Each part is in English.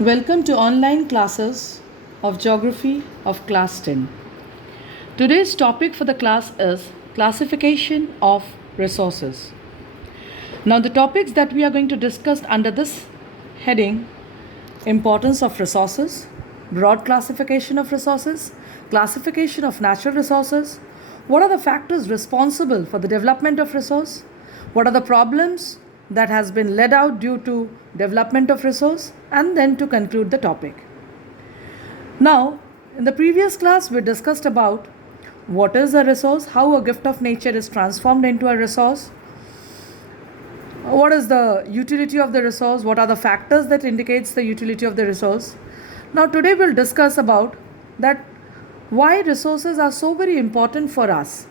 Welcome to online classes of Geography of Class 10. Today's topic for the class is classification of resources. Now, the topics that we are going to discuss under this heading: importance of resources, broad classification of resources, classification of natural resources, what are the factors responsible for the development of resource, what are the problems that has been led out due to development of resource, and then to conclude the topic. Now, in the previous class we discussed about what is a resource, how a gift of nature is transformed into a resource, what is the utility of the resource, what are the factors that indicates the utility of the resource. Now today we'll discuss about that why resources are so very important for us.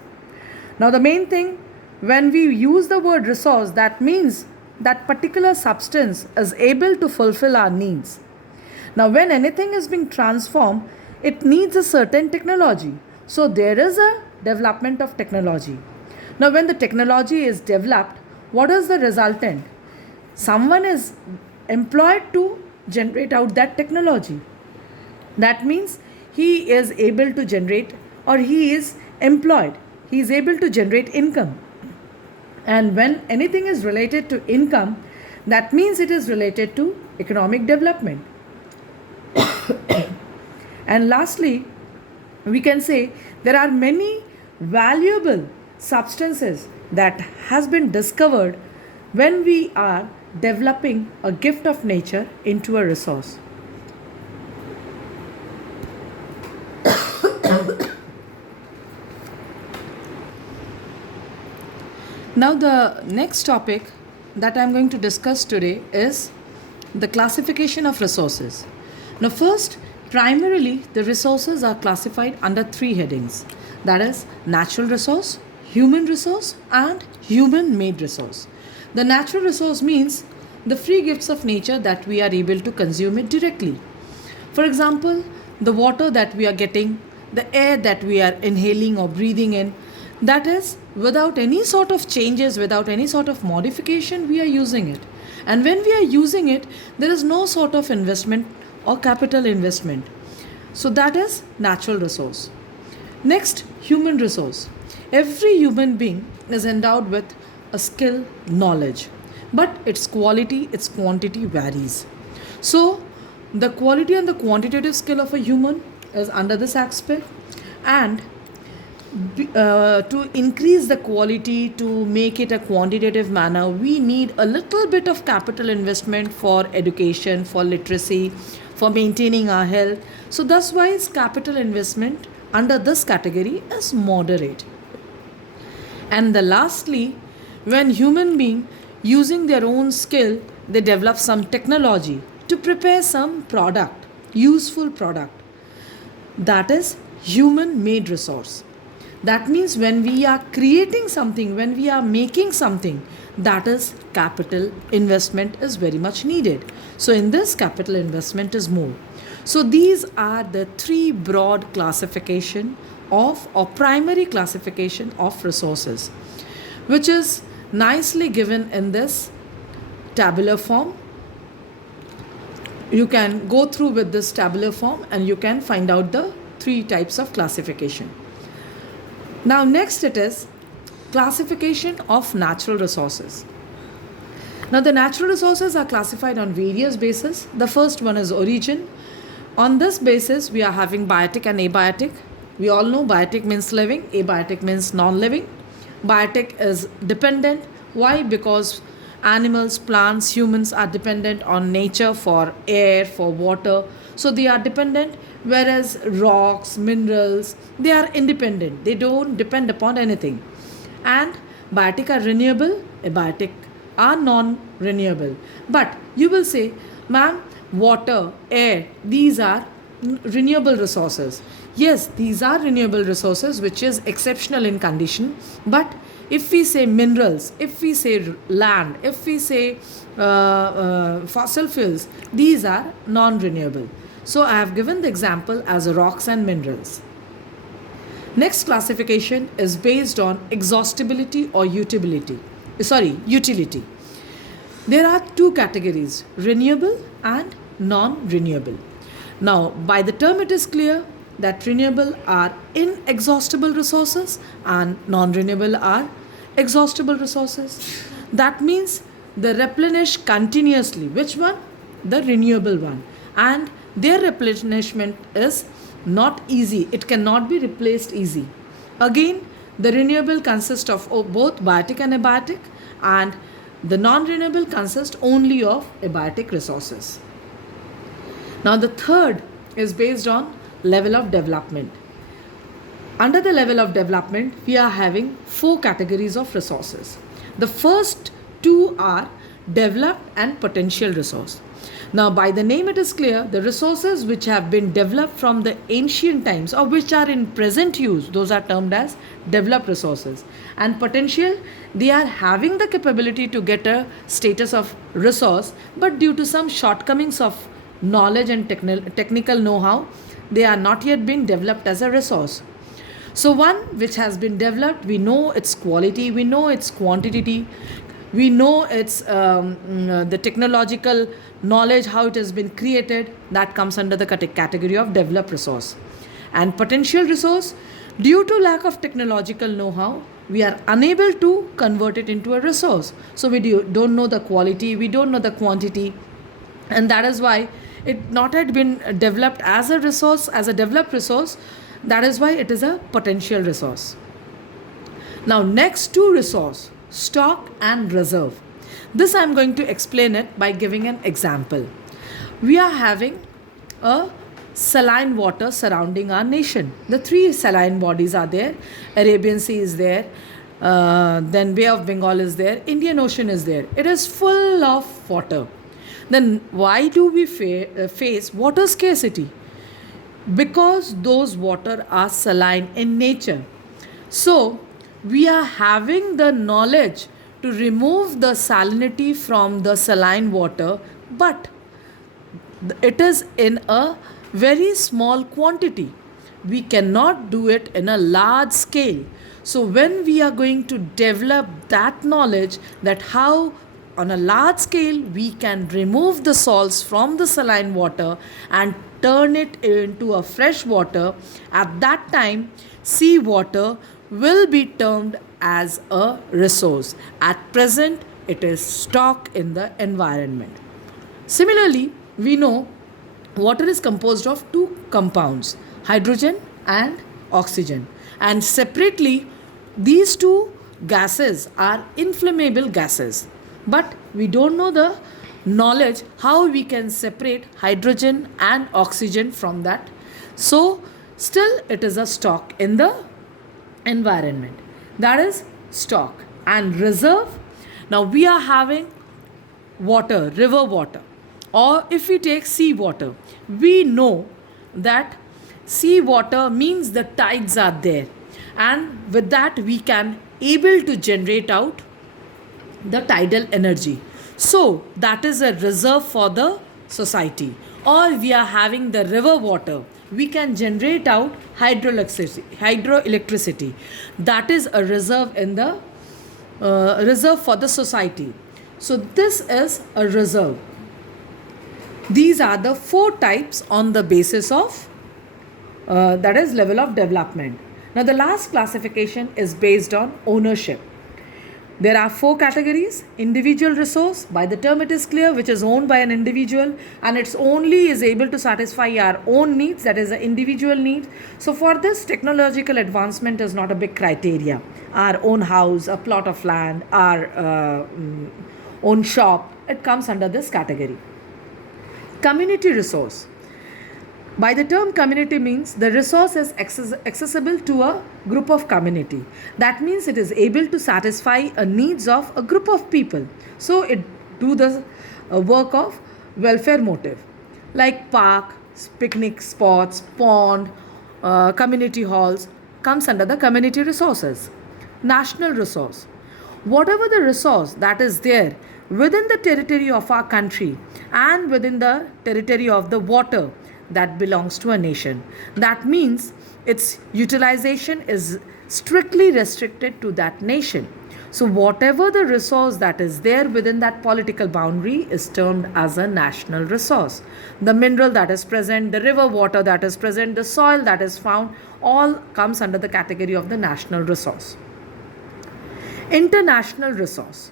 Now the main thing, when we use the word resource, that means that particular substance is able to fulfill our needs. Now when anything is being transformed, it needs a certain technology. So there is a development of technology. Now when the technology is developed, what is the resultant? Someone is employed to generate out that technology. That means he is able to generate, or he is employed, he is able to generate income. And when anything is related to income, that means it is related to economic development. And lastly, we can say there are many valuable substances that has been discovered when we are developing a gift of nature into a resource. Now the next topic that I am going to discuss today is the classification of resources. Now first, primarily the resources are classified under three headings, that is natural resource, human resource, and human made resource. The natural resource means the free gifts of nature that we are able to consume it directly. For example, the water that we are getting, the air that we are inhaling or breathing in, that is without any sort of changes, without any sort of modification, we are using it. And when we are using it, there is no sort of investment or capital investment. So that is natural resource. Next, human resource. Every human being is endowed with a skill, knowledge, but its quality, its quantity varies. So the quality and the quantitative skill of a human is under this aspect, and to increase the quality, to make it a quantitative manner, we need a little bit of capital investment for education, for literacy, for maintaining our health. So thus why is capital investment under this category is moderate. And the lastly, when human being using their own skill, they develop some technology to prepare some product, useful product, that is human made resource. That means when we are creating something, when we are making something, that is capital investment is very much needed. So in this, capital investment is more. So these are the three broad classification of, or primary classification of resources, which is nicely given in this tabular form. You can go through with this tabular form and you can find out the three types of classification. Now next it is classification of natural resources. Now the natural resources are classified on various bases. The first one is origin. On this basis we are having biotic and abiotic. We all know biotic means living, abiotic means non-living. Biotic is dependent. Why? Because animals, plants, humans are dependent on nature for air, for water. So they are dependent, whereas rocks, minerals, they are independent. They don't depend upon anything. And biotic are renewable, abiotic are non-renewable. But you will say, ma'am, water, air, these are renewable resources. Yes, these are renewable resources, which is exceptional in condition. But if we say minerals, if we say land, if we say fossil fuels, these are non-renewable. So I have given the example as rocks and minerals. Next classification is based on exhaustibility or utility. There are two categories, renewable and non-renewable. Now, by the term it is clear that renewable are inexhaustible resources and non-renewable are exhaustible resources. That means they replenish continuously. Which one? The renewable one. And their replenishment is not easy. It cannot be replaced easy. Again, the renewable consists of both biotic and abiotic, and the non-renewable consists only of abiotic resources. Now, the third is based on level of development. Under the level of development, we are having 4 categories of resources. The first 2 are developed and potential resource. Now, by the name it is clear, the resources which have been developed from the ancient times or which are in present use, those are termed as developed resources. And potential, they are having the capability to get a status of resource, but due to some shortcomings of knowledge and technical know-how, they are not yet been developed as a resource. So one which has been developed, we know its quality, we know its quantity, we know its the technological knowledge, how it has been created, that comes under the category of developed resource. And potential resource, due to lack of technological know-how, we are unable to convert it into a resource. So we don't know the quality, we don't know the quantity, and that is why it not had been developed as a resource, as a developed resource. That is why it is a potential resource. Now, next to resource, stock and reserve. This I am going to explain it by giving an example. We are having a saline water surrounding our nation. The 3 saline bodies are there. Arabian Sea is there. Then Bay of Bengal is there. Indian Ocean is there. It is full of water. Then why do we face water scarcity? Because those water are saline in nature. So we are having the knowledge to remove the salinity from the saline water, but it is in a very small quantity. We cannot do it in a large scale. So when we are going to develop that knowledge, that how on a large scale we can remove the salts from the saline water and turn it into a fresh water, at that time sea water will be termed as a resource. At present, it is stock in the environment. Similarly, we know water is composed of 2 compounds, hydrogen and oxygen. And separately, these 2 gases are inflammable gases. But we don't know the knowledge how we can separate hydrogen and oxygen from that. So, still it is a stock in the environment. That is stock. And reserve, now we are having water, river water, or if we take sea water, we know that sea water means the tides are there, and with that we can able to generate out the tidal energy. So that is a reserve for the society. Or we are having the river water, we can generate out hydroelectricity. That is a reserve in the reserve for the society. So this is a reserve. These are the 4 types on the basis of that is level of development. Now the last classification is based on ownership. There are 4 categories. Individual resource, by the term it is clear, which is owned by an individual and it's only is able to satisfy our own needs, that is the individual needs. So for this, technological advancement is not a big criteria. Our own house, a plot of land, our own shop, it comes under this category. Community resource. By the term community means the resource is accessible to a group of community. That means it is able to satisfy a needs of a group of people. So it do the work of welfare motive, like park, picnic spots, pond, community halls comes under the community resources. National resource. Whatever the resource that is there within the territory of our country and within the territory of the water that belongs to a nation. That means its utilization is strictly restricted to that nation. So whatever the resource that is there within that political boundary is termed as a national resource. The mineral that is present, the river water that is present, the soil that is found, all comes under the category of the national resource. International resource.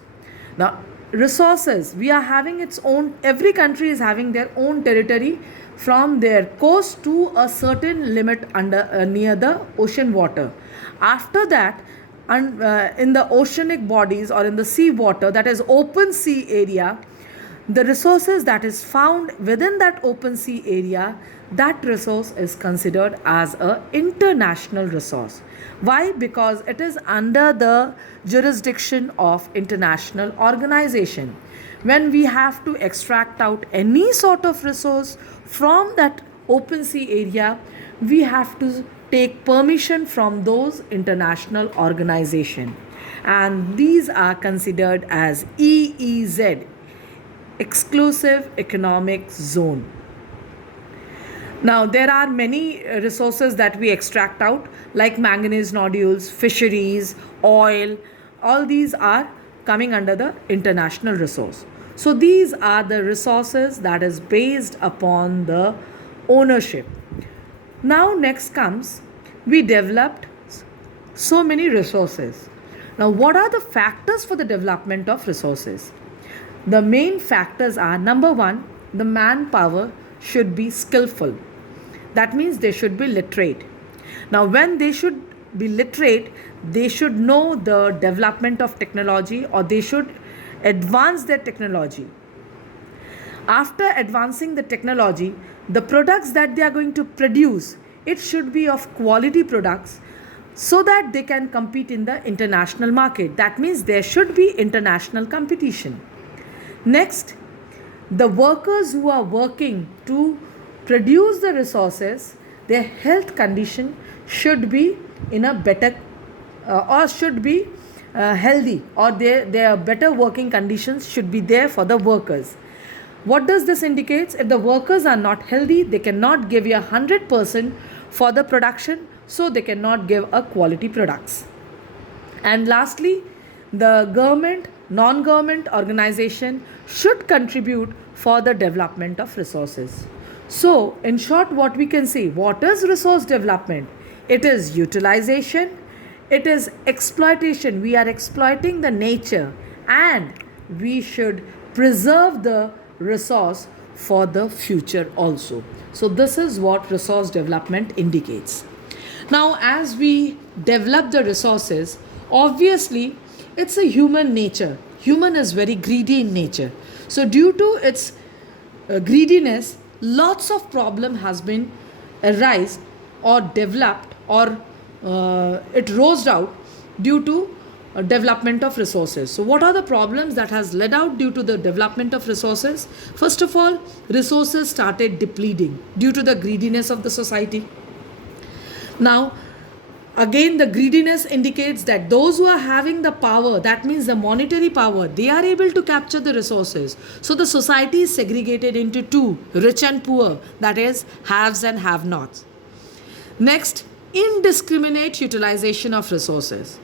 Now, resources, we are having its own, every country is having their own territory from their coast to a certain limit under near the ocean water. After that, in the oceanic bodies or in the sea water, that is open sea area, the resources that is found within that open sea area, that resource is considered as a international resource. Why? Because it is under the jurisdiction of international organization. When we have to extract out any sort of resource from that open sea area, we have to take permission from those international organization, and these are considered as EEZ, exclusive economic zone. Now, there are many resources that we extract out, like manganese nodules, fisheries, oil. All these are coming under the international resource. So these are the resources that is based upon the ownership. Now next comes, we developed so many resources. Now what are the factors for the development of resources? The main factors are, number one, the manpower should be skillful. That means they should be literate. Now when they should be literate, they should know the development of technology, or they should advance their technology. After advancing the technology, the products that they are going to produce, it should be of quality products so that they can compete in the international market. That means there should be international competition. Next, the workers who are working to produce the resources, their health condition should be in a better or should be healthy, or their better working conditions should be there for the workers. What does this indicate? If the workers are not healthy, they cannot give you 100% for the production, so they cannot give a quality products. And lastly, the government, non-government organization should contribute for the development of resources. So in short, what we can say, what is resource development? It is utilization, it is exploitation. We are exploiting the nature, and we should preserve the resource for the future also. So this is what resource development indicates. Now as we develop the resources, obviously it's a human nature. Human is very greedy in nature. So due to its greediness, lots of problem has been arised or developed, or it rose out due to development of resources. So what are the problems that has led out due to the development of resources? First of all, resources started depleting due to the greediness of the society. Now again, the greediness indicates that those who are having the power, that means the monetary power, they are able to capture the resources. So the society is segregated into two, rich and poor, that is haves and have-nots. Next, indiscriminate utilization of resources.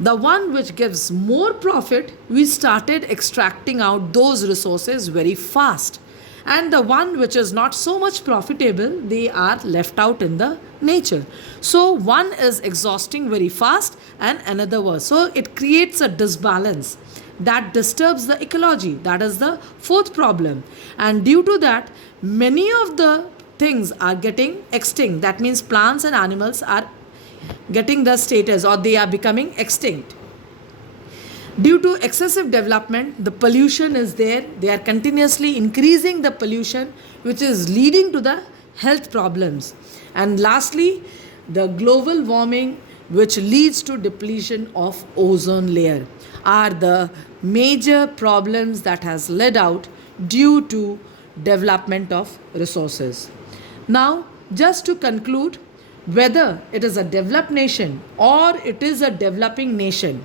The one which gives more profit, we started extracting out those resources very fast. And the one which is not so much profitable, they are left out in the nature. So one is exhausting very fast and another was. So it creates a disbalance that disturbs the ecology. That is the fourth problem. And due to that, many of the things are getting extinct. That means plants and animals are getting the status, or they are becoming extinct. Due to excessive development, the pollution is there. They are continuously increasing the pollution, which is leading to the health problems. And lastly, the global warming, which leads to depletion of ozone layer, are the major problems that has led out due to development of resources. Now, just to conclude, whether it is a developed nation or it is a developing nation,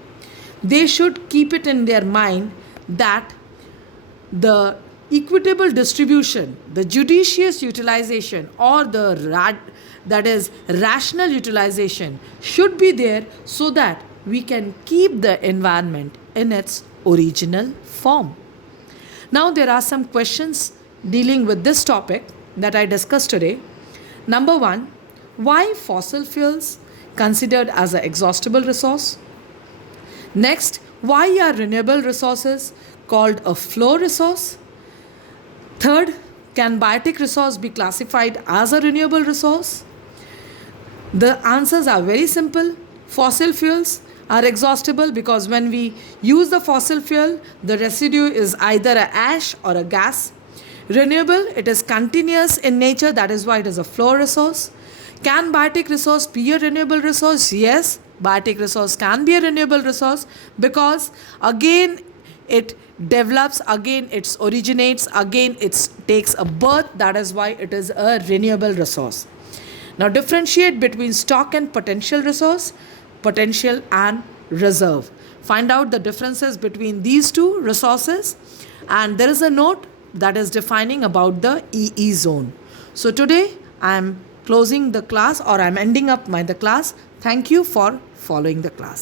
they should keep it in their mind that the equitable distribution, the judicious utilization, or that is rational utilization should be there, so that we can keep the environment in its original form. Now, there are some questions dealing with this topic that I discussed today. Number one, why fossil fuels considered as an exhaustible resource? Next, why are renewable resources called a flow resource? Third, can biotic resource be classified as a renewable resource? The answers are very simple. Fossil fuels are exhaustible because when we use the fossil fuel, the residue is either a ash or a gas. Renewable, it is continuous in nature, that is why it is a flow resource. Can biotic resource be a renewable resource? Yes, biotic resource can be a renewable resource because again it develops, again it originates, again it takes a birth, that is why it is a renewable resource. Now differentiate between stock and potential resource, potential and reserve. Find out the differences between these two resources, and there is a note that is defining about the EE zone. So today I am closing the class, or I am ending up the class. Thank you for following the class.